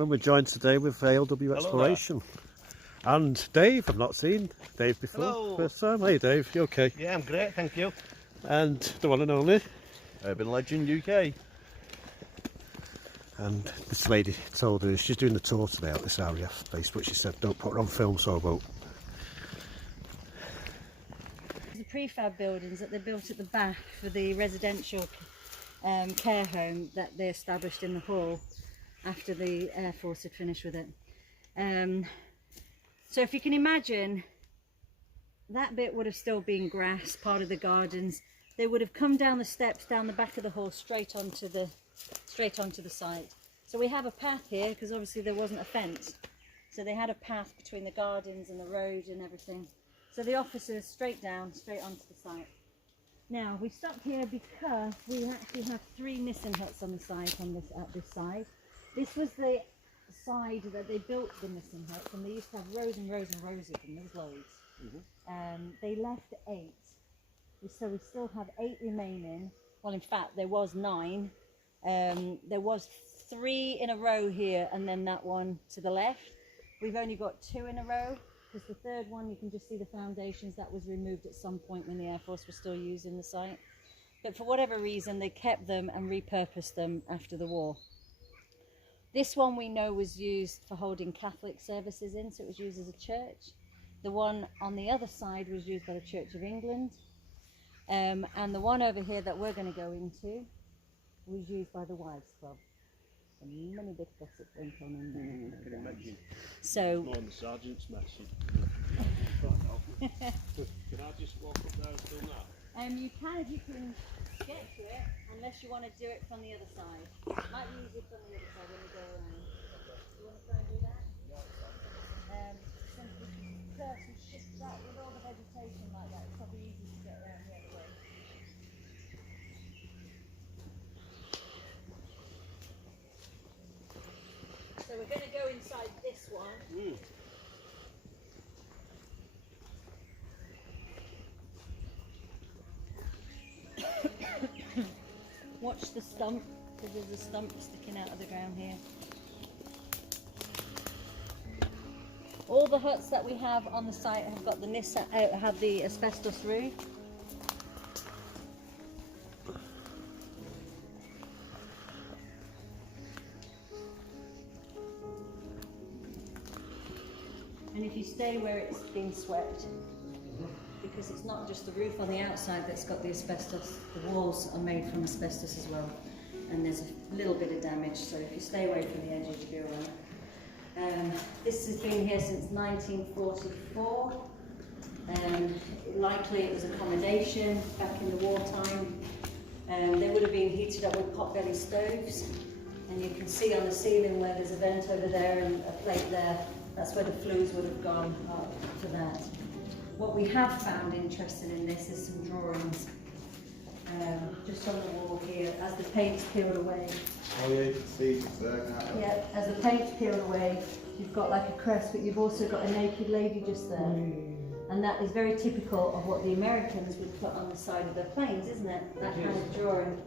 gentlemen, we're joined today with ALW Exploration. And Dave, I've not seen Dave before. Hello. First time. Hey Dave, you okay? Yeah, I'm great, thank you. And the one and only. Urban Legend UK. And this lady told her she's doing the tour today out this RAF base, but she said don't put her on film, so I won't. The prefab buildings that they built at the back for the residential care home that they established in the hall after the Air Force had finished with it. So if you can imagine, that bit would have still been grass, part of the gardens. They would have come down the steps down the back of the hall straight onto the site. So we have a path here because obviously there wasn't a fence. So they had a path between the gardens and the road and everything. So the officers straight down, straight onto the site. Now we stopped here because we actually have 3 missing huts on the site at this side. This was the side that they built the missing huts, and they used to have rows and rows and rows of them. There was loads. They left 8, so we still have 8 remaining. Well, in fact, there was 9. There was 3 in a row here, and then that one to the left. We've only got 2 in a row, because the third one, you can just see the foundations. That was removed at some point when the Air Force was still using the site. But for whatever reason, they kept them and repurposed them after the war. This one we know was used for holding Catholic services in, so it was used as a church. The one on the other side was used by the Church of England. And the one over here that we're going to go into was used by the Wives Club. And many big gossip went on in there. I can imagine. So, More on the sergeant's message. Can I just walk up there and film that? you can if you can get to it, unless you want to do it from the other side. Might be easier from the other side when we go around. You want to try and do that? Some shift that with all the vegetation like that, it's probably easy to get around the other way. So we're going to go inside this one. Watch the stump, because there's a stump sticking out of the ground here. All the huts that we have on the site have got the have the asbestos roof. And if you stay where it's been swept, because it's not just the roof on the outside that's got the asbestos, the walls are made from asbestos as well, and there's a little bit of damage, so if you stay away from the edges, you'll be alright. This has been here since 1944, and likely it was accommodation back in the wartime. They would have been heated up with pot-belly stoves, and you can see on the ceiling where there's a vent over there and a plate there. That's where the flues would have gone up to that. What we have found interesting in this is some drawings, just on the wall here, as the paint's peeled away. Oh yeah, you can see it's there now. Yeah, as the paint's peeled away, you've got like a crest, but you've also got a naked lady just there. And that is very typical of what the Americans would put on the side of their planes, isn't it? That kind of drawing.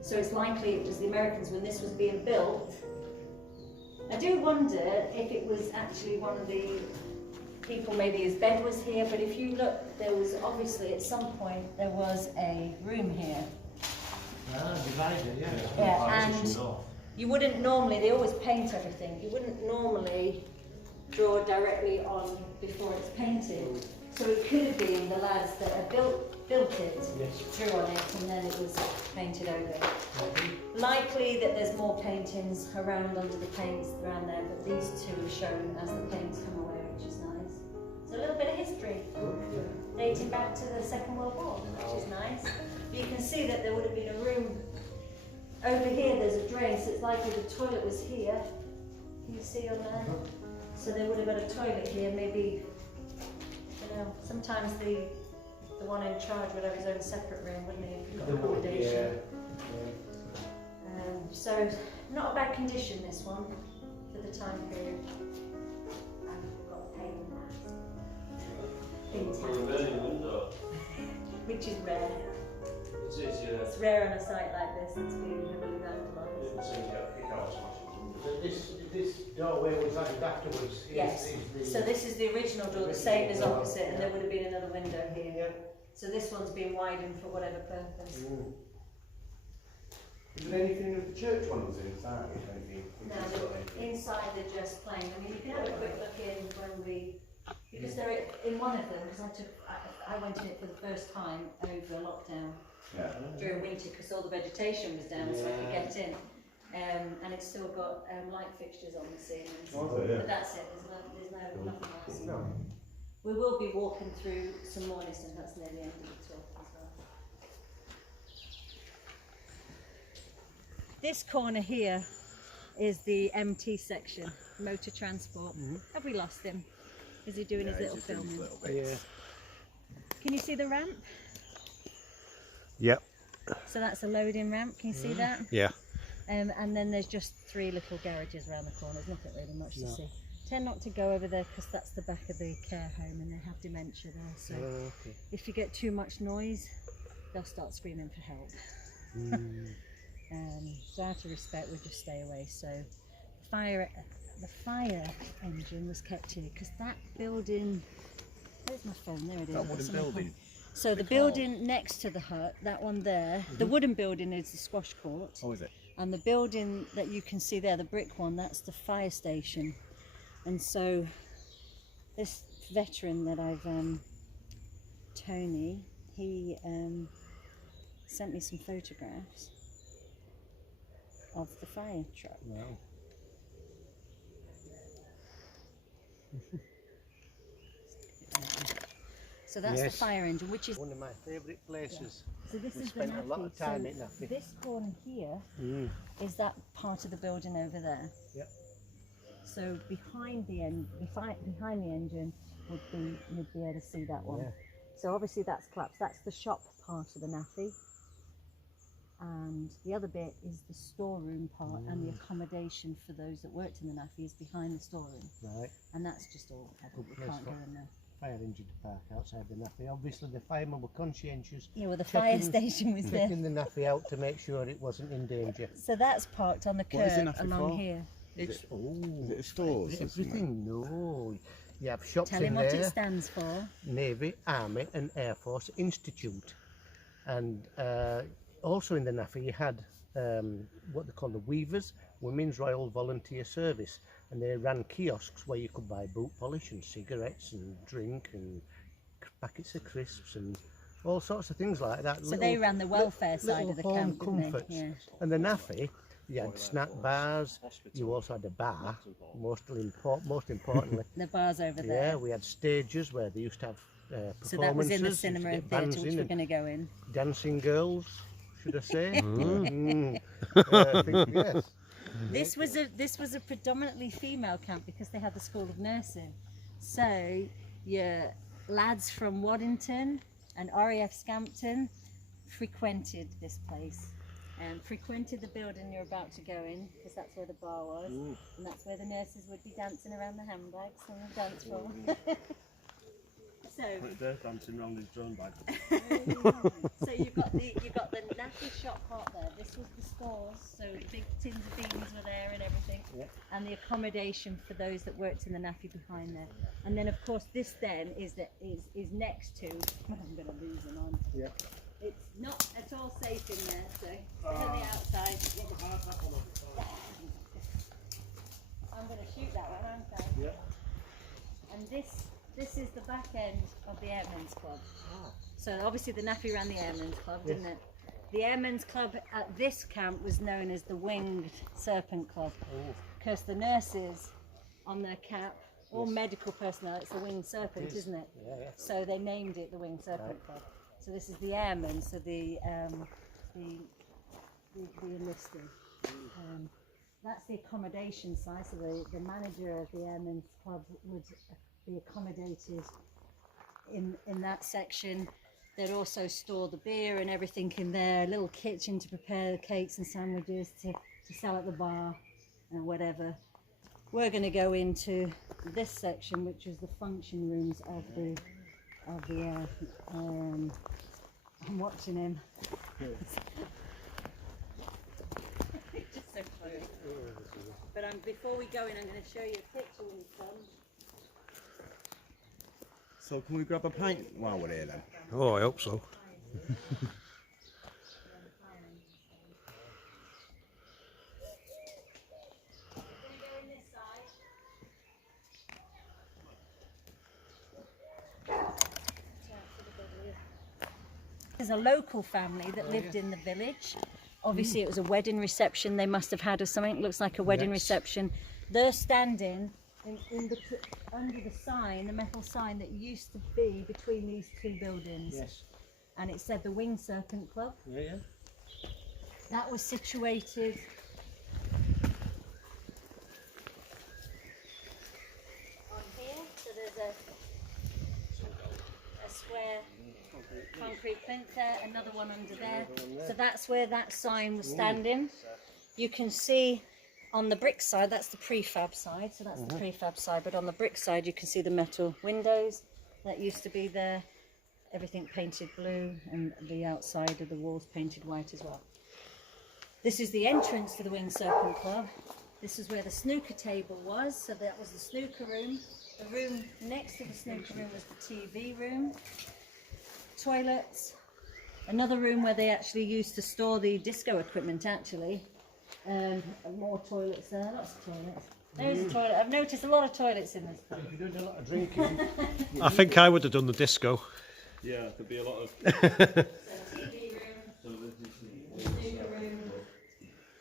So it's likely it was the Americans when this was being built. I do wonder if it was actually one of the people, maybe his bed was here, but if you look, there was obviously at some point there was a room here. Divider, yeah. Yeah, and you wouldn't normally, they always paint everything, you wouldn't normally draw directly on before it's painted. So it could have been the lads that had built it, drew on it, and then it was painted over. Likely that there's more paintings around under the paints around there, but these 2 are shown as the paints come away, which is nice. So a little bit of history, dating back to the Second World War, which is nice. But you can see that there would have been a room over here. There's a drain, so it's likely the toilet was here. Can you see on there? So they would have got a toilet here, maybe. You know, sometimes the one in charge would have his own separate room, wouldn't he, if you've got accommodation. So, not a bad condition, this one, for the time period. And we've got a pane intact, which is rare. It is, yeah. It's rare on a site like this, it's been heavily vandalised. It seems to get a kick out of smashing. So this doorway was added afterwards. Yes. So this is the original door, the same as opposite, and there would have been another window here. So this one's been widened for whatever purpose. Is there anything of the church ones inside? No, inside they're just plain. I mean, you can have a quick look in when we, because they're in one of them, because I went in it for the first time over lockdown during winter, because all the vegetation was down, so I could get in. And it's still got light fixtures on the ceiling. But that's it. There's nothing else. No. We will be walking through some more, and that's near the end of the talk as well. This corner here is the MT section, motor transport. Have we lost him? Is he doing his little filming? Yeah. Can you see the ramp? Yep. So that's a loading ramp. Can you see that? Yeah. And then there's just 3 little garages around the corner. There's nothing really much to see. Tend not to go over there because that's the back of the care home and they have dementia there. So if you get too much noise, they'll start screaming for help. So out of respect, we'll just stay away. So the fire engine was kept here because that building. Where's my phone? There it is. That wooden building. So the building next to the hut, that one there, the wooden building is the squash court. Oh, is it? And the building that you can see there, the brick one, that's the fire station. And so this veteran that I've, Tony, he sent me some photographs of the fire truck. Wow. So that's the fire engine, which is One of my favourite places. So this We is the spent a lot Naffy. of time So at Naffy. this corner here is that part of the building over there. Yep. So behind the engine you'd be able to see that one. Yeah. So obviously that's collapsed. That's the shop part of the Naffy. And the other bit is the storeroom part and the accommodation for those that worked in the Naffy is behind the storeroom. Right. And that's just all covered. We can't go in there. Fire engine to park outside the Naffy. Obviously the firemen were conscientious. Yeah, well the fire Checking- station was there. Taking the Naffy out to make sure it wasn't in danger. So that's parked on the What is the curb Naffy along for? here. It's Is it stores? everything. No, you have shops Tell in him what there. it stands for. Navy, Army and Air Force Institute. And also in the Naffy you had what they call the Weavers, Women's Royal Volunteer Service, and they ran kiosks where you could buy boot polish and cigarettes and drink and packets of crisps and all sorts of things like that. So they ran the welfare side of the home camp, didn't they? comforts. Yeah. And the Naffy, you had snack bars, you also had a bar, most importantly. The bar's over Yeah, there. we had stages where they used to have performances. So that was in the used to cinema get and bands theatre, which in we're and going to go in. dancing girls, should I say? I think, yes. This was a predominantly female camp because they had the School of Nursing. So your lads from Waddington and RAF Scampton frequented this place. Frequented the building you're about to go in because that's where the bar was, and that's where the nurses would be dancing around the handbags on the dance floor. So They're dancing around his drone bag. So you've got the Naffy shop part there. This was the stores, so big tins of beans were there and everything, and the accommodation for those that worked in the Naffy behind there. And then of course this then is next to. I'm going to lose him on. Yeah. It's not at all safe in there, so stay on the outside. I'm going to shoot that one, aren't I? Yeah. And this is the back end of the Airmen's Club. So obviously the Naffy ran the Airmen's Club, didn't it? The Airmen's Club at this camp was known as the Winged Serpent Club because the nurses on their cap, all medical personnel, it's the Winged Serpent, isn't it? Yeah, yeah. So they named it the Winged Serpent Club. So this is the airmen, so the enlisted. That's the accommodation side, so the manager of the Airmen's Club would be accommodated in that section. They'd also store the beer and everything in there, a little kitchen to prepare cakes and sandwiches to sell at the bar and whatever. We're going to go into this section, which is the function rooms of the I'm watching him. Just so funny. But before we go in, I'm going to show you a picture when you come. So can we grab a pint while we're here then? Oh, I hope so. There's a local family that lived in the village. Obviously it was a wedding reception they must have had or something. It looks like a wedding reception. They're standing under the sign, the metal sign that used to be between these two buildings. Yes. And it said the Winged Serpent Club. Yeah, yeah. That was situated on here. So there's a square concrete plinth there, another one under there. So that's where that sign was standing. You can see on the brick side, that's the prefab side, so that's the prefab side, but on the brick side you can see the metal windows that used to be there, everything painted blue and the outside of the walls painted white as well. This is the entrance to the Winged Serpent Club. This is where the snooker table was, so that was the snooker room. The room next to the snooker room was the TV room. Toilets, another room where they actually used to store the disco equipment actually, and more toilets there, lots of toilets. There's a toilet. I've noticed a lot of toilets in this place. If you're doing a lot of drinking, I think I would have done the disco. Yeah, there'd be a lot of. So TV room, snooker room,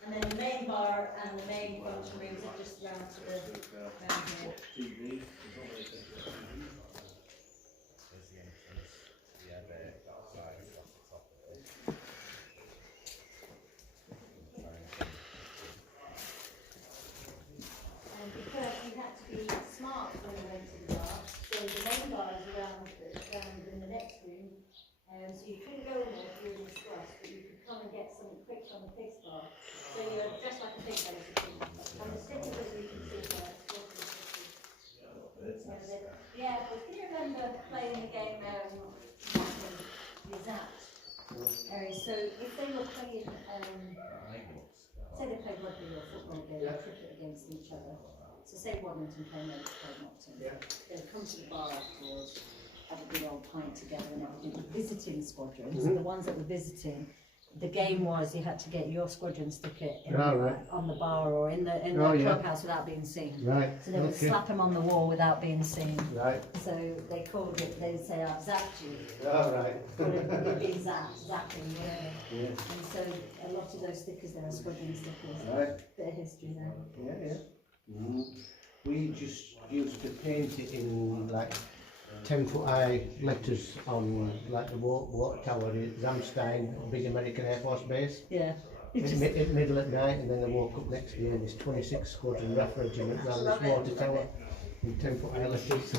and then the main bar and the main function rooms are just round here. And because you had to be smart when you went to the bar, so the main bar is around in the next room, so you couldn't go in there if you were in the squash, but you could come and get something quick from the pig's bar. So you're dressed like a pig basically. And the stickers that you can see there, yeah, but can you remember playing the game Zapped? So if they were playing, say they played rugby or football game or cricket against each other, so say Waddington playing Nocton, they'd come to the bar afterwards, have a good old pint together and everything. Visiting squadrons, so the ones that were visiting, the game was you had to get your squadron sticker on the bar or in the clubhouse without being seen. right. So they would slap them on the wall without being seen. Right. So they called it, they'd say, I've zapped you. All right. But it would be zapping, yeah. And so a lot of those stickers there are squadron stickers. Right. Bit of history there. Yeah, yeah. We just used to paint it in like 10-foot high letters on like the water tower at Ramstein, big American Air Force base. Yeah. At middle at night, and then I woke up next day and there's 26 Squadron RAF Regiment around this water tower in 10-foot high letters.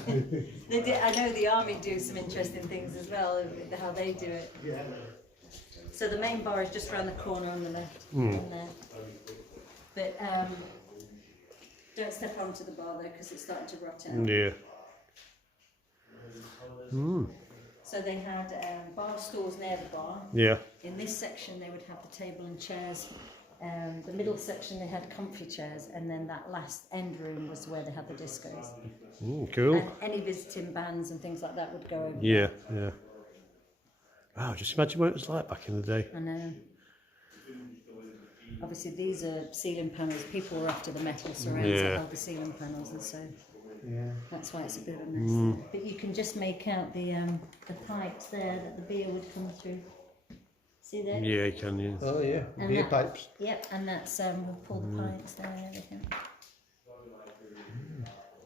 They did, I know the army do some interesting things as well, how they do it. Yeah. So the main bar is just around the corner on the left. On there. But don't step onto the bar though, because it's starting to rot out. Yeah. So they had bar stools near the bar. Yeah. In this section they would have the table and chairs. The middle section they had comfy chairs, and then that last end room was where they had the discos. Cool. And any visiting bands and things like that would go over. Yeah, yeah. Wow, just imagine what it was like back in the day. I know. Obviously these are ceiling panels. People were after the metal surrounds that hold the ceiling panels, and so that's why it's a bit of a mess. But you can just make out the pipes there that the beer would come through. See there? Yeah, you can, yeah. Oh yeah, And beer that- pipes. Yep, and that's we'll pull the pipes there and everything.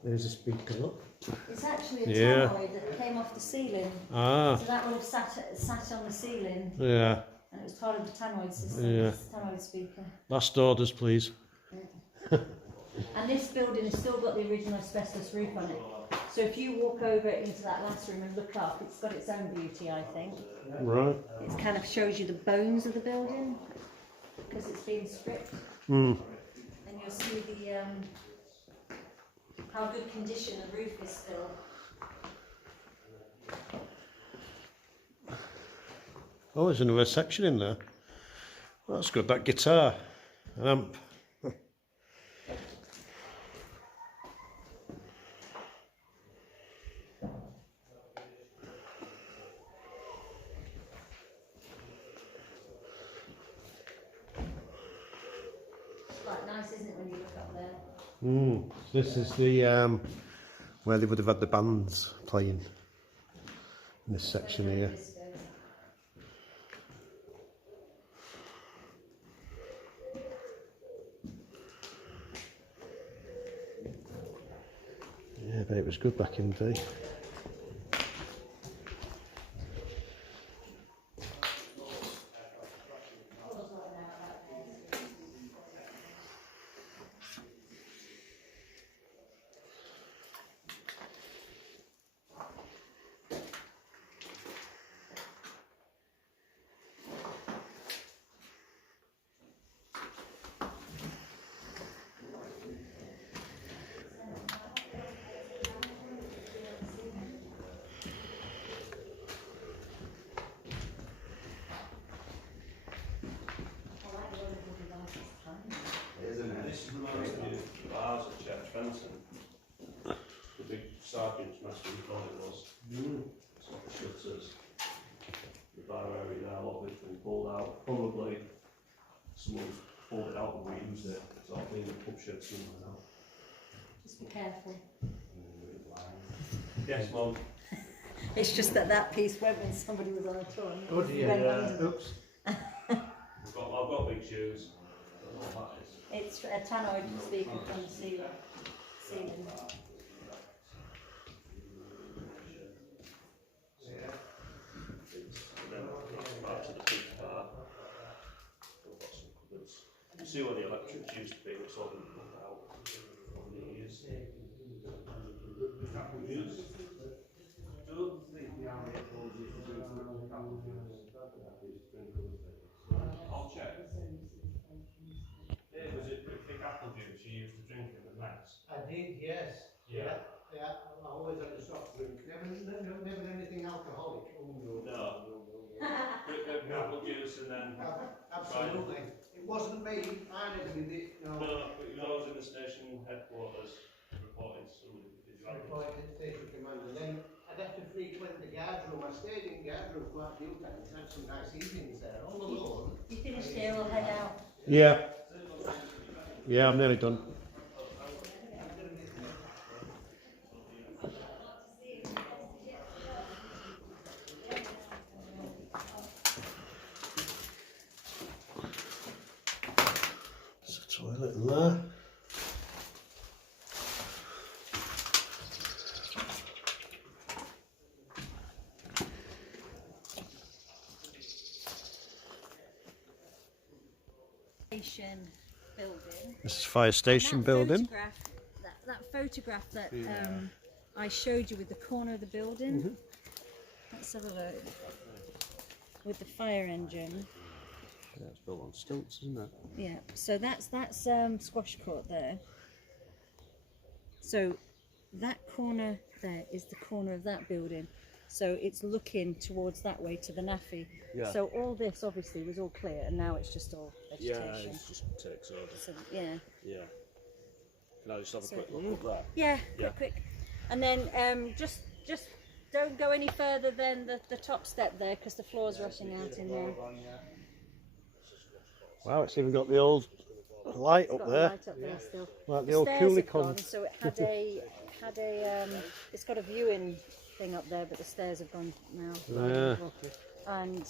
There's a speaker, look. It's actually a Yeah. tannoid that came off the ceiling. Ah, So that would have sat on the ceiling, yeah. and it was part of the tannoid system. Yeah. Tannoid speaker. Last orders, please. And this building has still got the original asbestos roof on it. So if you walk over into that last room and look up, it's got its own beauty, I think. Right. It kind of shows you the bones of the building, because it's been stripped. Mm. And you'll see the how good condition the roof is still. Oh, there's another section in there. Well, that's good. That guitar, an amp. nice, isn't it, when you look up there? This is the where they would have had the bands playing in this section here. Yeah, but it was good back in the day. This is the most of ours at Church Fenton. The big sergeant's mess we thought it was. It's got the shutters. The bar area now, a lot of it's been pulled out. Probably someone's pulled it out and reused it. So I'll clean the pub shed somewhere now. Just be careful. Yes, Mum. It's just that that piece went when somebody was on a tour. And Oh dear. went under. Oops. I've got big shoes. Don't know what that is. It's a tannoid speaker from the ceiling. Back to the big car. We've got some cupboards. You see where the electrics used to be, it's all been pulled out over the years. I'll check. Yeah, was it thick apple juice you used to drink in the mess? I did, yes. Yeah. Yeah, I always had a soft drink. Never anything alcoholic. Oh, No. Thick apple juice and then. Absolutely. It wasn't me. I never did it. No. No, but you know, I was in the station headquarters reporting to somebody because you had Reported to station commander. Then I'd have to frequent the guard room. I stayed in guard room quite a few times. Had some nice evenings there, all alone. You finished here, we'll head out. Yeah. Yeah, I'm nearly done. There's a toilet in there. Station building. This is fire station building. That photograph that I showed you with the corner of the building. Let's have a look. With the fire engine. Yeah, it's built on stilts, isn't it? Yeah. So that's squash court there. So that corner there is the corner of that building. So it's looking towards that way to the NAFI. Yeah. So all this obviously was all clear, and now it's just all vegetation. Yeah, it just takes over. So, yeah. Yeah. Can I just have a So- quick look up there? Yeah, Yeah. quick. And then just don't go any further than the top step there, because the floor's rushing out in there. Wow, it's even got the old light It's up got a there, light up there still. like the The old stairs have Coolicon. gone, so it had a it's got a viewing thing up there, but the stairs have gone now. Yeah. And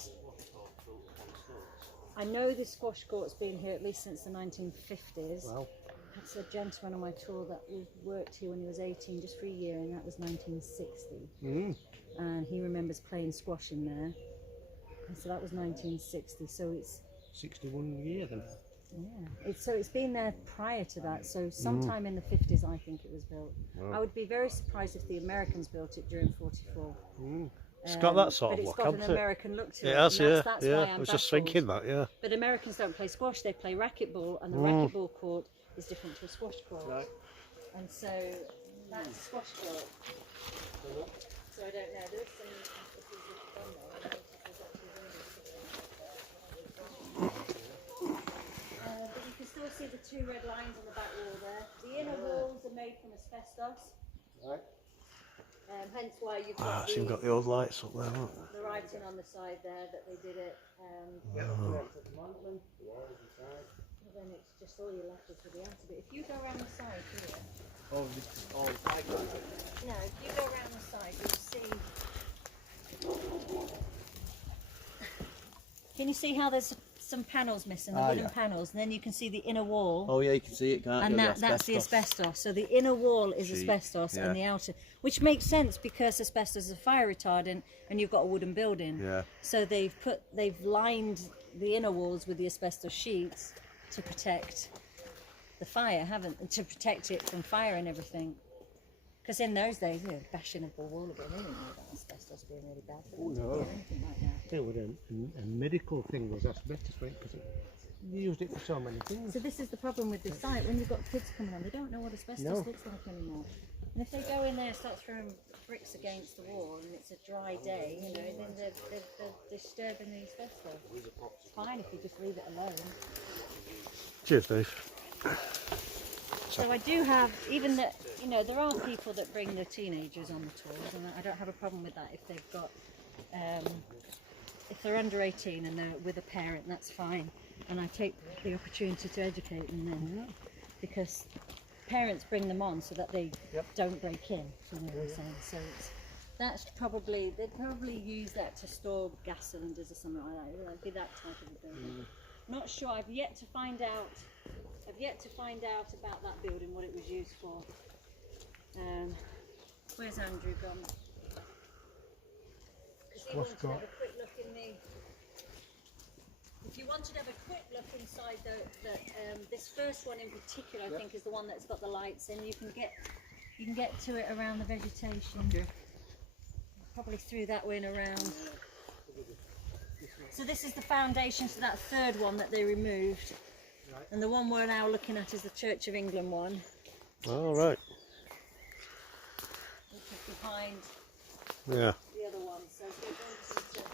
I know this squash court's been here at least since the 1950s. Wow. That's a gentleman on my tour that worked here when he was 18, just for a year, and that was 1960. And he remembers playing squash in there. And so that was 1960. So it's 61 year then. it's been there prior to that. So sometime in the 50s, I think it was built. Wow. I would be very surprised if the Americans built it during '44. It's got that sort but of it's look, got hasn't an it? American look to It it. has, and yeah. that's why Yeah, I'm I was just baffled. thinking that, yeah. But Americans don't play squash; they play racquetball, and the racquetball court is different to a squash court. Right. And so that's a squash court. So I don't know. There's some. If there's a done there, I don't know if there's actually but you can still see the two red lines on the back wall there. The inner walls are made from asbestos. Right. Hence why you've Ah, got, so you've got the old lights up there, haven't you? the writing on the side there that they did it. then it's just all you're left with the outer bit. If you go around the side here, Oh, this all tight. no, if you go around the side, you'll see. Can you see how there's some panels missing, the wooden panels, and then you can see the inner wall, Oh yeah, you can see it, can't and you? that's the asbestos. So the inner wall is asbestos, and the outer, which makes sense because asbestos is a fire retardant, and you've got a wooden building. Yeah. So they've lined the inner walls with the asbestos sheets to protect the fire, to protect it from fire and everything. Because in those days, bashing up a wall again, they didn't know about asbestos being really bad. No. Anything like that. There was a medical thing was asbestos, right? Because you used it for so many things. So this is the problem with this site. When you've got kids coming on, they don't know what asbestos looks like anymore. And if they go in there and start throwing bricks against the wall and it's a dry day, then they're disturbing the asbestos. It's fine if you just leave it alone. Cheers, Dave. So I do have, even that, there are people that bring their teenagers on the tours, and I don't have a problem with that if they've got, if they're under 18 and they're with a parent, that's fine. And I take the opportunity to educate them then, because parents bring them on so that they don't break in, you know what I'm saying. So that's probably, they'd probably use that to store gas cylinders or something like that. It'd be that type of a building. Not sure, I've yet to find out about that building, what it was used for. Where's Andrew gone? Because he wanted to have a quick look in the... If you wanted to have a quick look inside this first one in particular, I think is the one that's got the lights in. You can get to it around the vegetation. Okay. Probably through that way and around. So this is the foundation for that third one that they removed. And the one we're now looking at is the Church of England one. All right. Which is behind Yeah. the other one. So if you're going to...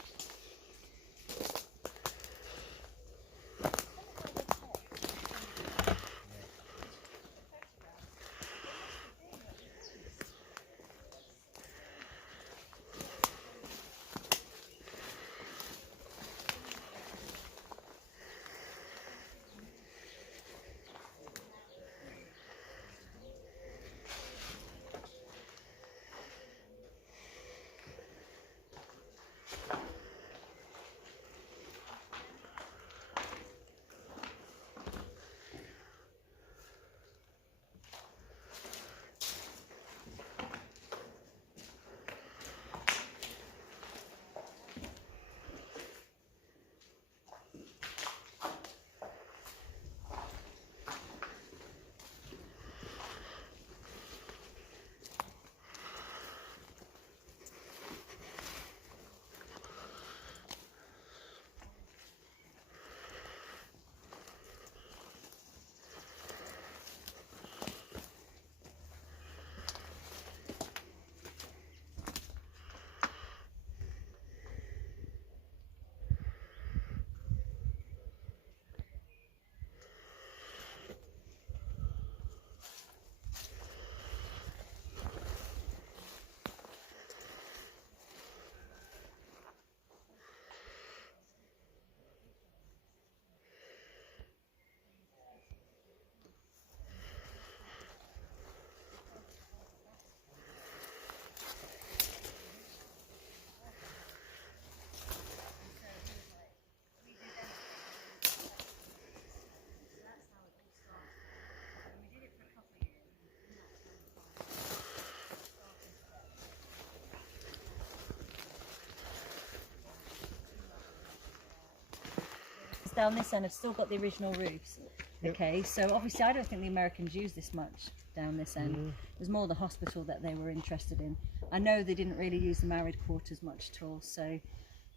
Down this end have still got the original roofs. Okay, so obviously I don't think the Americans use this much down this end. It was more the hospital that they were interested in. I know they didn't really use the married quarters much at all, so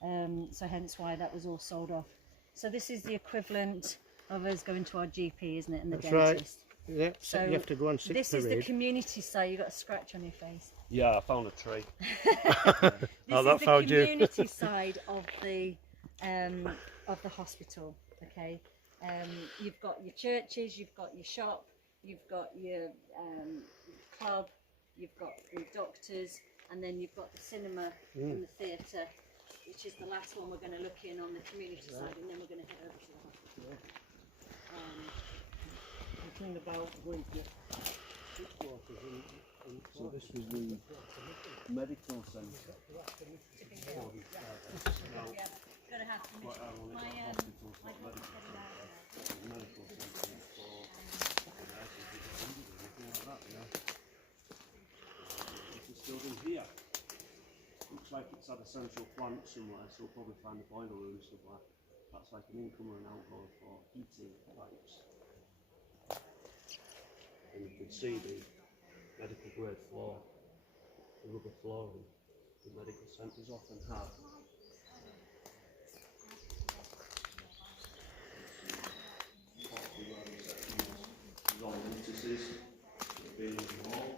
hence why that was all sold off. So this is the equivalent of us going to our GP, isn't it, and the dentist. Right. Yeah, So you have to go on sick this parade. is the community side. You got a scratch on your face. Yeah, I found a tree. This Oh, is that the found you. community side of the hospital. Okay, you've got your churches, you've got your shop, you've got your club, you've got your doctors, and then you've got the cinema and the theatre, which is the last one we're going to look in on the community side, and then we're going to head over to the hospital. Something about going to quarters in So this was the medical centre. Gotta have permission. My Hospitals, my not daughter medical said centre. that. Medical centre for nurses, anything like that, yeah. This is still in here. Looks like it's had a central plant somewhere, so we'll probably find a boiler room somewhere. That's like an income or an outgoing for heating pipes. And you can see the medical grade floor, the rubber flooring the medical centres often have. There's all the notices, the being wall.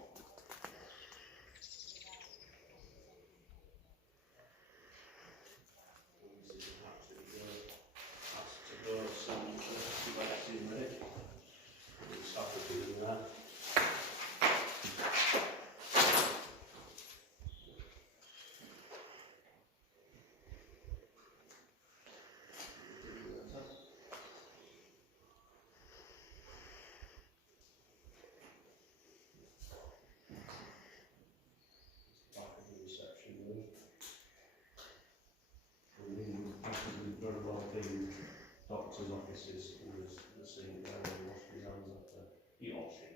This is actually asked to go some electricity in there. The staff are doing that. Back of the reception room. And then possibly very well being doctors' offices, and there's the scene where they wash his hands after he or she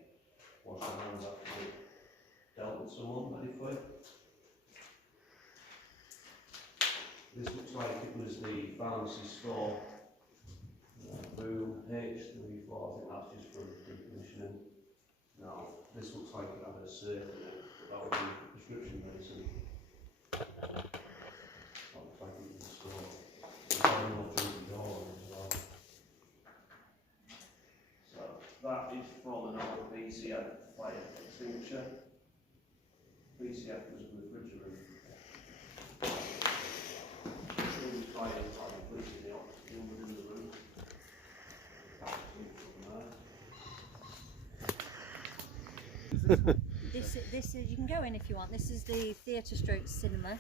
wash their hands after they dealt with someone medically. This looks like it was the pharmacy store room H34, I think that's just from decommissioning. Now, this looks like it had a safe in it, but that would be prescription medicine. That looks like it was a store. There's no drinking door on it as well. So, that is from an old BCF fire extinguisher. BCF was a refrigerant. Fire completed the oxygen within the room. This is, you can go in if you want. This is the theatre stroke cinema.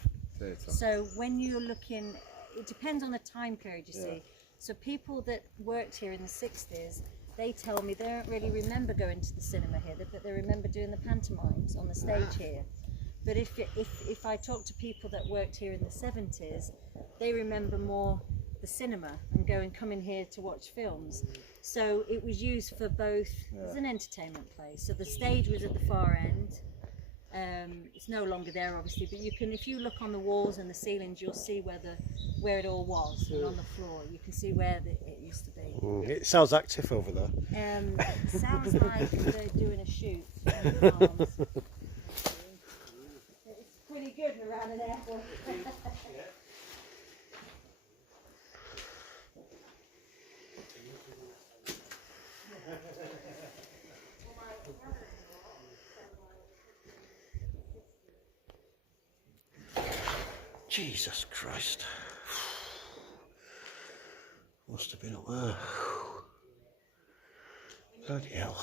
So when you're looking, it depends on the time period, you see. So people that worked here in the 60s, they tell me they don't really remember going to the cinema here, but they remember doing the pantomimes on the stage here. But if I talk to people that worked here in the 70s, they remember more the cinema and coming here to watch films. So it was used for both as an entertainment place. So the stage was at the far end. It's no longer there, obviously, but you can, if you look on the walls and the ceilings, you'll see where it all was, and on the floor you can see where it used to be. It sounds active over there. Sounds like they're doing a shoot on the farms. It's pretty good around an airport. Jesus Christ. Must have been up there. Bloody hell.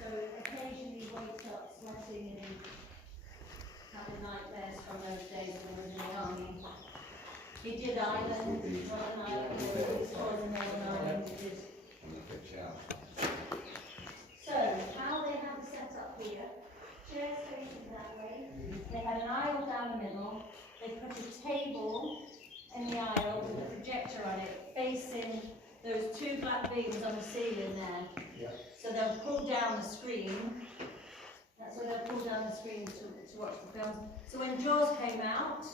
So occasionally he wakes up sweating and he had the nightmares from those days when he was in the army. He did Ireland, Northern Ireland, he tours in Northern Ireland, he did. So, how they have it set up here, chairs facing that way, they had an aisle down the middle, they put a table in the aisle with a projector on it, facing those two black beams on the ceiling there. Yeah. So they'll pull down the screen, that's where they'll pull down the screen to watch the films. So when Jaws came out,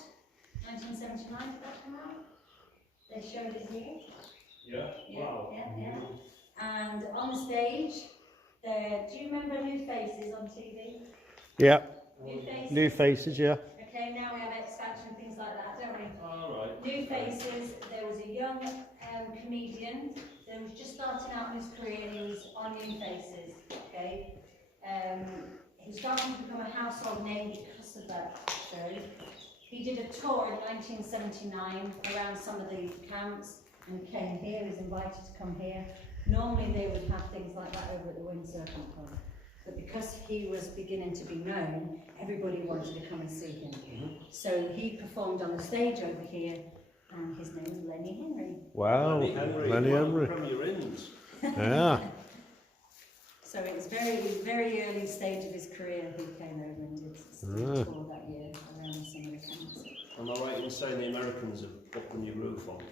1979, did that come out? They showed it here. Yeah, wow. Yeah. And on the stage, do you remember New Faces on TV? Yeah, New Faces? New Faces, yeah. Okay, now we have X Factor and things like that, don't we? Alright. New Faces, there was a young comedian that was just starting out in his career and he was on New Faces, okay? He started to become a household name because of that show. He did a tour in 1979 around some of the camps and came here, he was invited to come here. Normally they would have things like that over at the Windsurfing Club, but because he was beginning to be known, everybody wanted to come and see him. So he performed on the stage over here, and his name is Lenny Henry. Wow, Lenny Henry, Lenny one of the Henry. Premier Inns. Yeah. So it was very early stage of his career. He came over and did a tour that year around some of the camps. Am I right in saying the Americans have put the new roof on?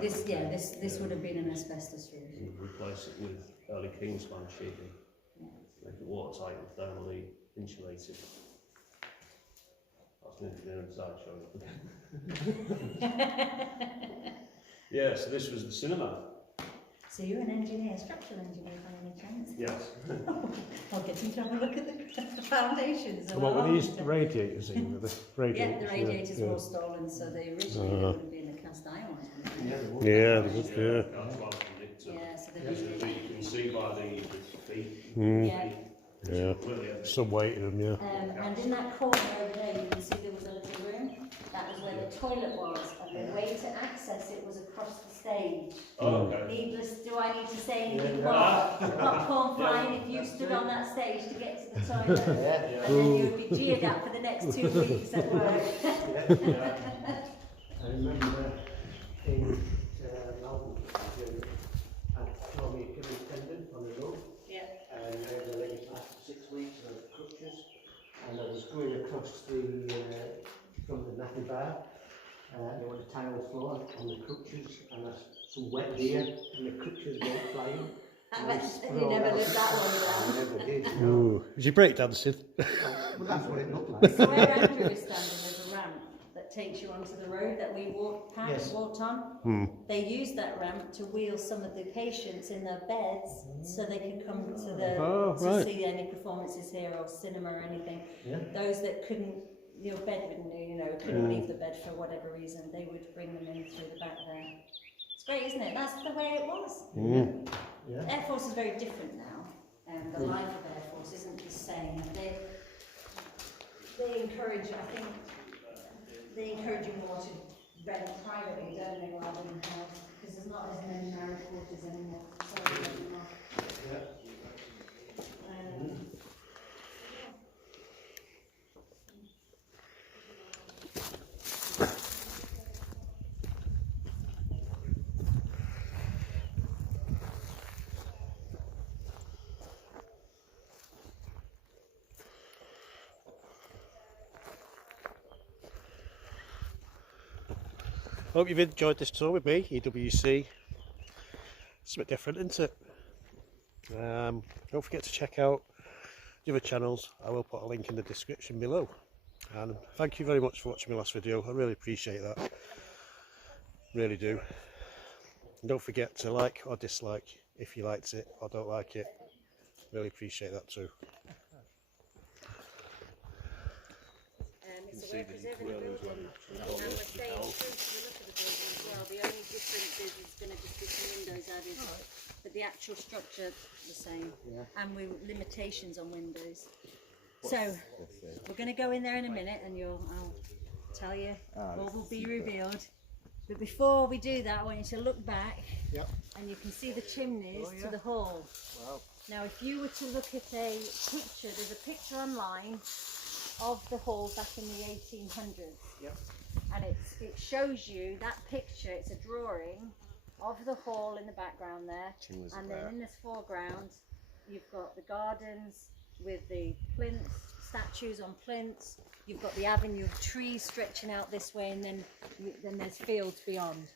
This would have been an asbestos roof. And replace it with early Kingspan sheeting. Make it watertight and thermally insulated. That's an engineering side show. Yeah, so this was the cinema. So you're an engineer, structural engineer by any chance? Yes. I'll get you to have a look at the foundations. And what were these radiators in? The radiators, Yeah, the radiators were all stolen, so they originally would have been the cast iron ones. wouldn't Yeah, they would, yeah. That's why I did, they? Yeah, so they Yes, did. you can see by the feet. Yeah. Yeah. Really heavy. Some weight in them, yeah. And in that corner over there, you can see there was a little room. That was where the toilet was, and the way to access it was across the stage. Oh, okay. Needless, do I need to say anything more? Popcorn flying if you stood on that stage to get to the toilet. And then you would be jeered at for the next 2 weeks at work. I remember in Melbourne, I told me a tendon on the road. Yeah. And I had a lady after 6 weeks and I had crutches, and I was going across the from the nappy bar. There was a tile floor on the crutches, and some wet beer, and the crutches went flying. You never lived that long I ago. never did. No. Ooh. Was you breakdancing? Well, that's what it looked like. So where Andrew is standing, there's a ramp that takes you onto the road that we walked on. They used that ramp to wheel some of the patients in their beds so they could come to the to see any performances here or cinema or anything. Yeah. Those that couldn't, bedridden, couldn't leave the bed for whatever reason, they would bring them in through the back there. It's great, isn't it? That's the way it was. Yeah. Air Force is very different now, and the life of Air Force isn't the same. They encourage, I think, they encourage you more to rent privately, don't they, rather than house, because there's not as many married quarters anymore. Hope you've enjoyed this tour with me, EWC. It's a bit different, isn't it? Don't forget to check out the other channels. I will put a link in the description below. And thank you very much for watching my last video. I really appreciate that. Really do. And don't forget to like or dislike if you liked it or don't like it. Really appreciate that too. It's a way of preserving the building. And we're staying true to the look of the building as well. The only difference is it's going to just be some windows added, but the actual structure the same. And limitations on windows. So we're going to go in there in a minute, and I'll tell you all will be revealed. But before we do that, I want you to look back, and you can see the chimneys to the hall. Wow. Now, if you were to look at a picture, there's a picture online of the hall back in the 1800s. And it shows you that picture. It's a drawing of the hall in the background there, and then in this foreground you've got the gardens with the plinths, statues on plinths. You've got the avenue of trees stretching out this way, and then there's fields beyond.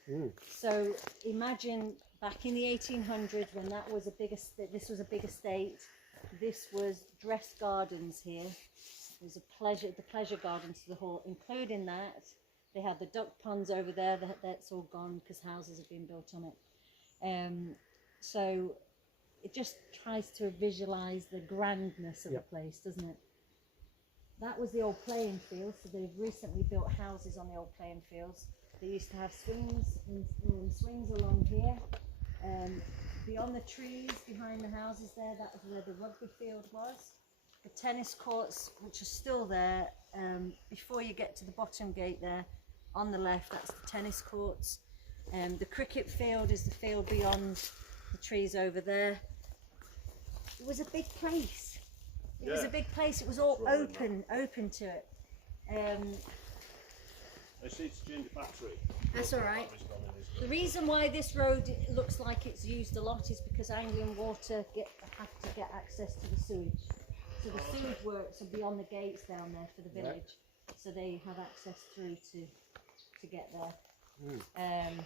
So imagine back in the 1800s when that was this was a big estate. This was dressed gardens here. There's the pleasure gardens to the hall, including that. They had the duck ponds over there. That's all gone because houses have been built on it. So it just tries to visualise the grandness of the place, doesn't it? That was the old playing field. So they've recently built houses on the old playing fields. They used to have swings and swings along here. Beyond the trees, behind the houses there, that was where the rugby field was. The tennis courts, which are still there, before you get to the bottom gate there, on the left, that's the tennis courts. The cricket field is the field beyond the trees over there. It was a big place. It was a big place. It was all open to it. I see it's during the battery. That's all right. The reason why this road looks like it's used a lot is because Anglian Water have to get access to the sewage. So the sewage works are beyond the gates down there for the village. So they have access through to get there. And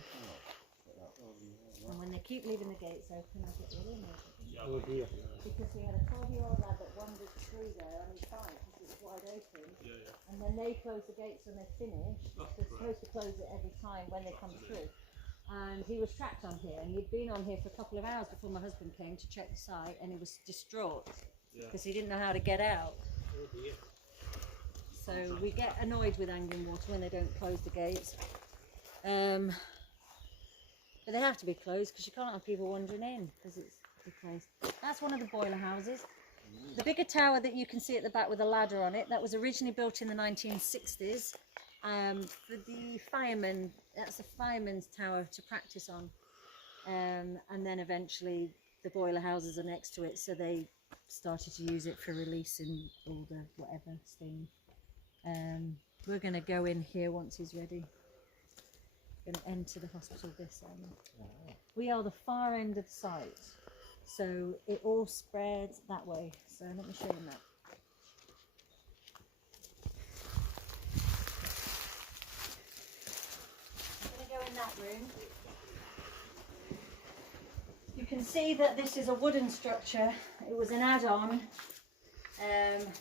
when they keep leaving the gates open, I get really annoyed. Oh dear. Because we had a 12-year-old lad that wandered through there on his bike because it's wide open. And then they close the gates when they're finished. They're supposed to close it every time when they come through. And he was trapped on here, and he'd been on here for a couple of hours before my husband came to check the site, and he was distraught because he didn't know how to get out. Oh dear. So we get annoyed with Anglian Water when they don't close the gates. But they have to be closed because you can't have people wandering in because it's a big place. That's one of the boiler houses. The bigger tower that you can see at the back with a ladder on it, that was originally built in the 1960s for the firemen. That's a fireman's tower to practice on. And then eventually the boiler houses are next to it, so they started to use it for releasing all the whatever steam. We're going to go in here once he's ready. Going to enter the hospital this end. We are the far end of the site, so it all spreads that way. So let me show you that. I'm going to go in that room. You can see that this is a wooden structure. It was an add-on.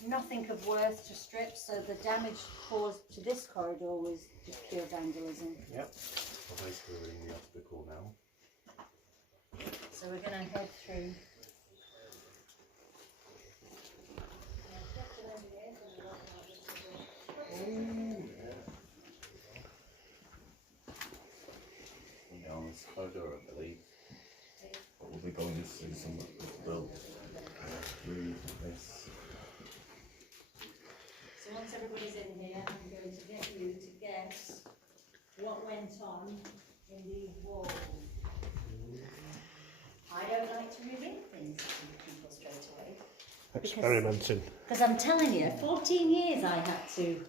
Nothing of worth to strip, so the damage caused to this corridor was just pure vandalism. Yep. Well, basically we're in the hospital now. So we're going to head through. Down this corridor, I believe. But we'll be going to see some that was built through this. So once everybody's in here, I'm going to get you to guess what went on in these walls. I don't like to reveal things to people straight away. Experimenting. Because I'm telling you, 14 years I had to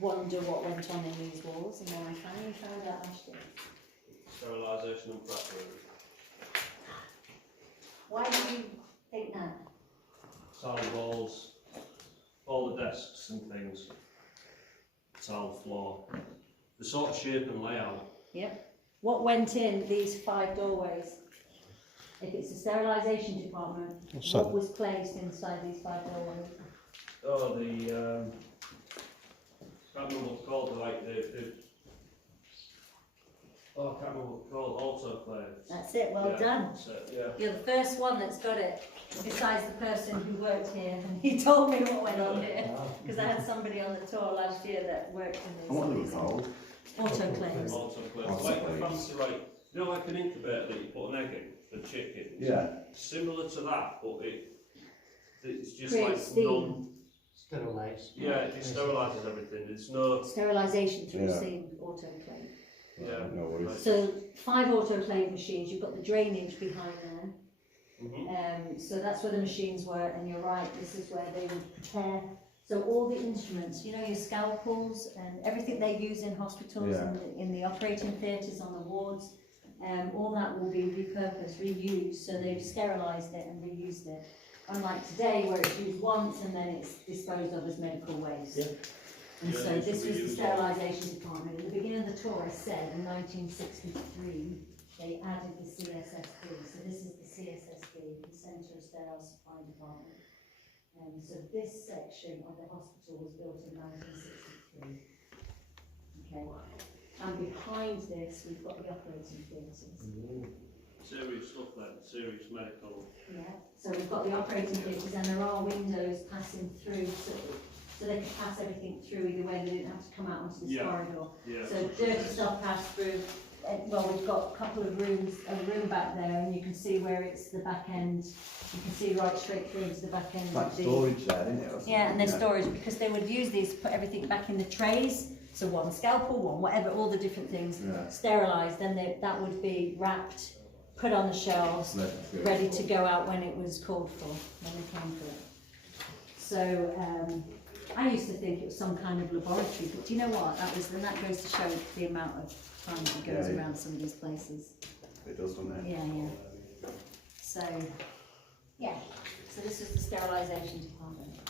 wonder what went on in these walls, and then I finally found out last year. Sterilisation and prep room. Why do you think that? Tiled walls, all the desks and things, tiled floor. The sort of shape and layout. Yep. What went in these 5 doorways? If it's a sterilisation department, what was placed inside these 5 doorways? Oh, the can't remember what it's called. Like the oh, I can't remember what it's called. Autoclave. That's it. Well Yeah, done. that's it, yeah. You're the first one that's got it, besides the person who worked here, and he told me what went on here, because I had somebody on the tour last year that worked in And what are they these called? autoclaves. Autoclave. Like a fancy, like you know, like an incubator that you put an egg in for chickens. Yeah. Similar to that, but it's just Creates like steam. Sterilised. Yeah, it just sterilises everything. It's no. Sterilisation through Yeah. steam autoclave. Yeah. No worries. So 5 autoclave machines. You've got the drainage behind there. Mhm. So that's where the machines were, and you're right, this is where they would prepare. So all the instruments, you know, your scalpels and everything they use in hospitals Yeah. and in the operating theatres on the wards, all that will be repurposed, reused. So they've sterilised it and reused it. Unlike today, where it's used once and then it's disposed of as medical waste. And Yeah, so it's this was the reused. sterilisation department. At the beginning of the tour, I said in 1963 they added the CSSD. So this is the CSSD, the Centre of Sterile Supply Department. So this section of the hospital was built in 1963. Okay. And behind this, we've got the operating theatres. Serious stuff then. Serious medical. Yeah. So we've got the operating theatres, and there are windows passing through, so they could pass everything through either way. They didn't have to come out onto this Yeah. corridor. Yeah. So dirty stuff passed through. Well, we've got a couple of rooms, a room back there, and you can see where it's the back end. You can see right straight through into the back end. Like of the, storage there, isn't it? yeah, and there's storage, because they would use these, put everything back in the trays. So one scalpel, one whatever, all the different things, Yeah. sterilised. Then that would be wrapped, put on the shelves, ready to go out when it was called for, when they came for it. So I used to think it was some kind of laboratory, but do you know what? That goes to show the amount of time that goes around some of these places. It does, doesn't it? Yeah, yeah. So, yeah. So this is the sterilisation department.